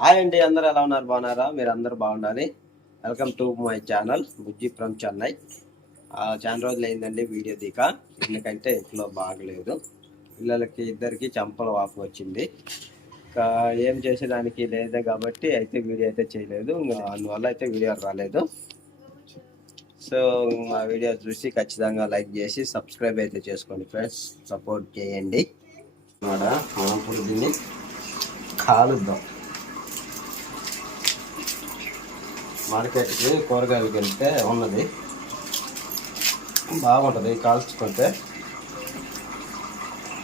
Hi అండి అందరు ఎలా ఉన్నారు? బాగున్నారా? మీరు అందరు బాగుండాలి. Welcome to my channel Bujji from Chennai. ఆ, చాలా రోజులు అయిందండి వీడియో దిక. ఎందుకంటే ఇంట్లో బాగలేదు. పిల్లలకి ఇద్దరికి చంపల వాపు వచ్చింది. ఇంకా ఏం చేసేదానికి లేదు కాబట్టి అయితే వీడియో అయితే చేయలేదు. అందువల్ల అయితే వీడియో రాలేదు. సో మా వీడియో చూసి ఖచ్చితంగా లైక్ చేసి సబ్స్క్రైబ్ అయితే చేసుకోండి ఫ్రెండ్స్. సపోర్ట్ చేయండి. ఇప్పుడు దీన్ని కాలుద్దాం. మార్కెట్కి కూరగాయలకి వెళ్తే ఉన్నది. బాగుంటుంది కాల్చుకుంటే.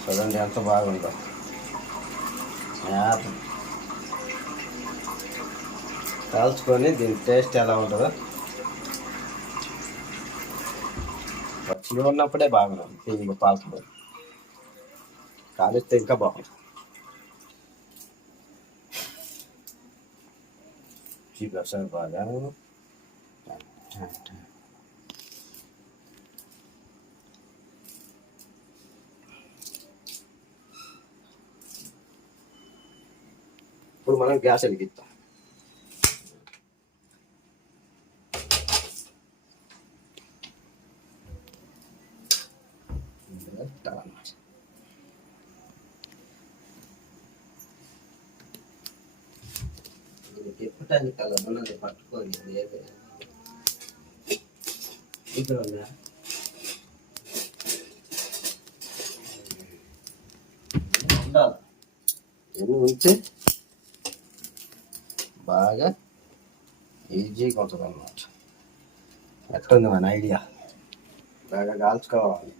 చూడండి ఎంత బాగుందో. యాప్. కాల్చుకొని దీని టేస్ట్ ఎలా ఉంటుందో. పచ్చిగా ఉన్నప్పుడే బాగుంది దీనికి పాల్చుకో కాలిస్తే ఇంకా బాగుంటుంది. చూపిస్తాను బాగా ఇప్పుడు మనం గ్యాస్ వెలిగిస్తాం తిప్పటానికి అలా ఉన్నది పట్టుకొని లేదు ఇక్కడ ఉందా? ఉండాలి. ఎన్ని ఉంటే బాగా ఈజీగా ఉంటుంది అన్నమాట. ఎట్టుంది మన ఐడియా బాగా కాల్చుకోవాలి.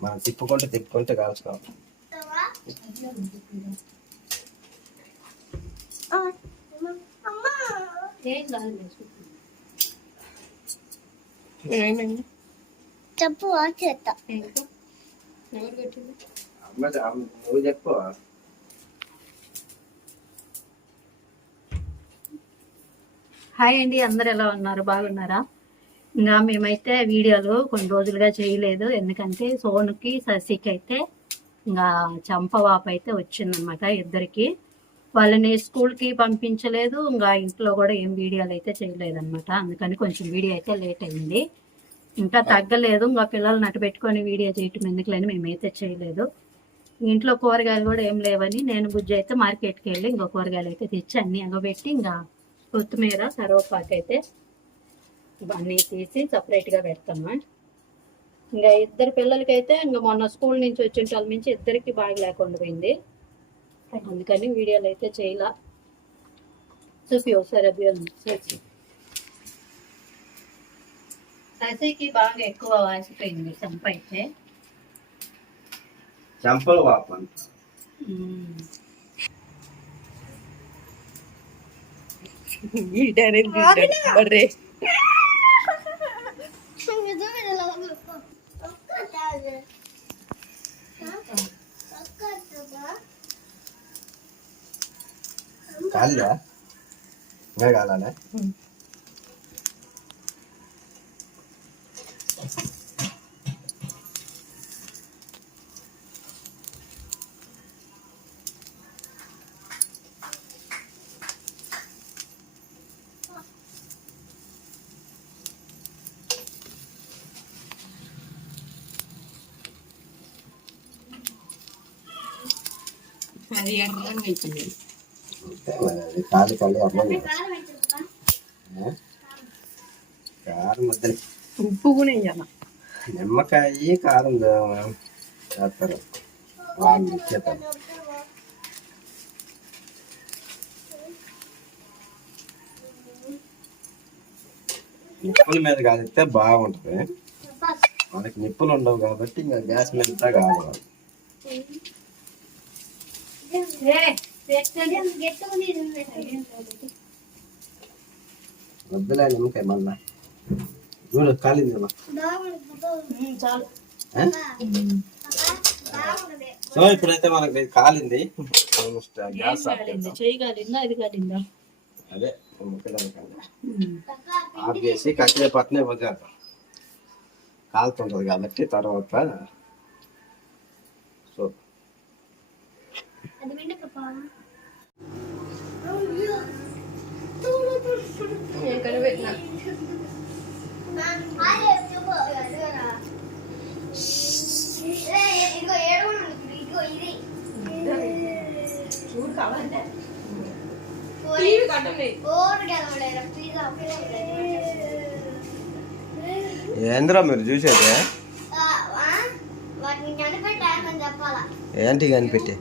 మనం తిప్పుకుంటే తిప్పుకుంటే కాల్చుకోవాలి. చెప్పు చేస్తా నువ్వు చెప్పు హాయ్ అండి అందరు ఎలా ఉన్నారు? బాగున్నారా? ఇంకా మేమైతే వీడియోలు కొన్ని రోజులుగా చేయలేదు. ఎందుకంటే సోనుకి శశికి అయితే ఇంకా చంపవాపు అయితే వచ్చిందనమాట ఇద్దరికి. వాళ్ళని స్కూల్కి పంపించలేదు. ఇంకా ఇంట్లో కూడా ఏం వీడియోలు అయితే చేయలేదు అనమాట అందుకని కొంచెం వీడియో అయితే లేట్ అయింది. ఇంకా తగ్గలేదు. ఇంకా పిల్లల్ని అటు పెట్టుకొని వీడియో చేయటం ఎందుకులని మేమైతే చేయలేదు. ఇంట్లో కూరగాయలు కూడా ఏం లేవని నేను బుజ్జి అయితే మార్కెట్కి వెళ్ళి ఇంకా కూరగాయలు అయితే తెచ్చి అన్ని ఎగబెట్టి ఇంకా కొత్తిమీర కరివేపాకు అయితే అన్నీ తీసి సపరేట్గా పెడతామా ఇంకా ఇద్దరు పిల్లలకైతే ఇంకా మొన్న స్కూల్ నుంచి వచ్చిన వాళ్ళ నుంచి ఇద్దరికి బాగా లేకుండా పోయింది. అందుకని వీడియోలు అయితే చేయలా చూపి ఒకసారి అభియాన్ చేసి శశికి బాగా ఎక్కువ వాసిపోయింది చంప అయితే చెంపలు వాపు అంట ఉమ్. బర్రే కాలిదా ఇంకా కాలాలే అది అర్థం అవుతుంది కాదు కళ్ళు అర్థం కారం వద్దని ఉప్పు కూడా నిమ్మకాయ కారం చేస్తారు వాళ్ళు ఇచ్చేతారు నిప్పుల మీద కాలిస్తే బాగుంటుంది. మనకి నిప్పులు ఉండవు కాబట్టి ఇంకా గ్యాస్ మీద కావాలి వద్దులే నిమ్మకాయ మళ్ళా. చూడు కాలింది. చాలు? సో ఇప్పుడైతే మనకి కాలింది. ఆల్మోస్ట్ గ్యాస్ అది ఆఫ్ చేసి కట్టే పక్కనే వదిలేద్దాం. కాలుతుంటది కాబట్టి తర్వాత సో. ఎక్కడ పెట్టినా చూడు కావాలంటే టీవీ ఏంద్రా మీరు చూసేది ఏంటి కనిపెట్టే?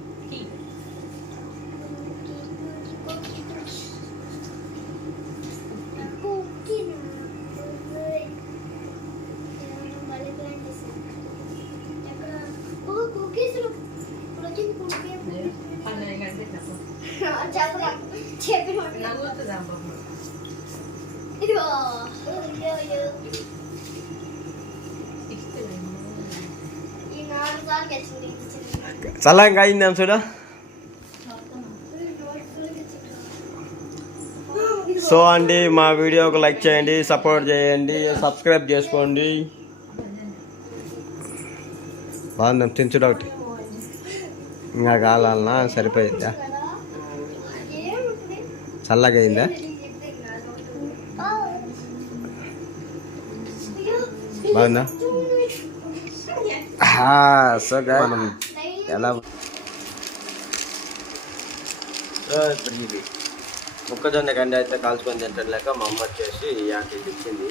చెప్పిన ఇదిగో చూడ సో అండి మా వీడియోకి లైక్ చేయండి సపోర్ట్ చేయండి సబ్స్క్రైబ్ చేసుకోండి. బాగుందాం తించుడు ఒకటి ఇంకా కావాలన్నా సరిపోయిందా చల్లగా అయిందా? బాగుందా? సో మనం ఎలా సో ఇప్పుడు ఇది మొక్కజొన్న గండి అయితే కాల్చుకొని తింటాడు లేక మా అమ్మ వచ్చేసి యాకి ఇచ్చింది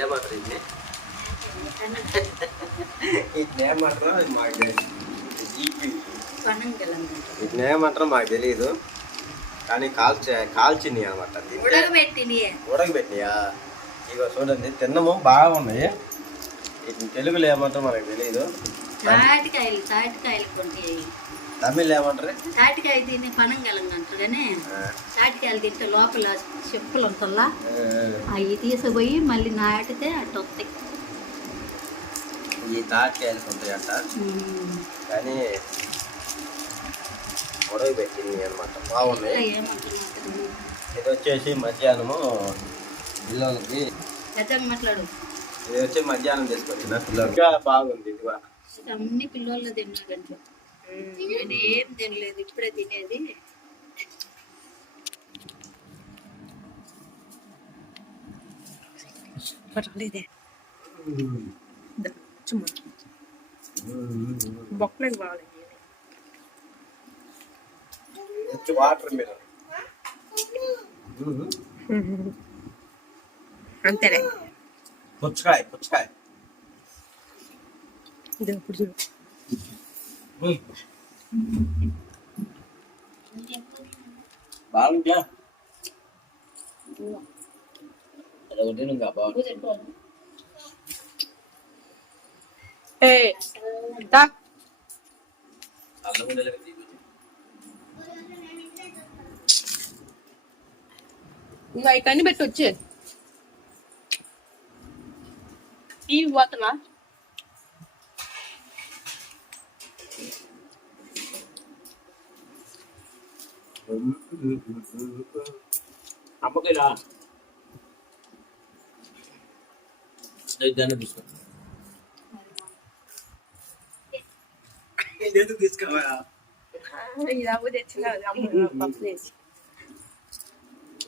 ఏమంటారు ఇది? ఇది ఏమంటారో ఇది మాకు తెలియదు ఇది ఏమంటారో మాకు తెలియదు కానీ కాల్చే కాల్చినాయి అనమాట ఉడకబెట్టిని ఉడకబెట్టినాయా. ఇగో చూడండి తిన్నము బాగున్నాయి. తెలుగులో ఏమంటారో మనకు తెలియదు తాటికాయలు తాటికాయలు కొంటాయి తమిళ్ ఏమంటారు? తాటికాయ తిని పనంగలం అంటారు కానీ తాటికాయలు తింటే లోపల చెప్పులు ఉంటుందా అవి తీసుకుపోయి మళ్ళీ నాటితే అటు వస్తాయి ఈ తాటికాయలు ఉంటాయంట ఉమ్. కానీ ఉడకబెట్టింది అనమాట ఏమంటున్నారు ఇది వచ్చేసి మధ్యాహ్నము పిల్లలకి ఇది వచ్చి మధ్యాహ్నం తీసుకొచ్చిన పిల్లలకి బాగుంది ఇది. అన్ని పిల్లలు తిన్నాడంట నేను ఏం తినలేదు ఇప్పుడే తినేది. బొక్కలేదు బాగాలేదు. వచ్చి వాటర్ మీద అంతేలే పుచ్చకాయ పుచ్చకాయ ఇది ఇప్పుడు చూడు బాగుందా అదొకటి ఇంకా బాగుంది ఏ దా అల్లం ఉండేది తీసి. ఇంకా ఇక్కడిని పెట్టి వచ్చే. టీవీ పోతున్నా అమ్మకిరా. దాన్ని తీసుకో. ఎందుకు తీసుకోవా తెచ్చిన పప్పు చేసి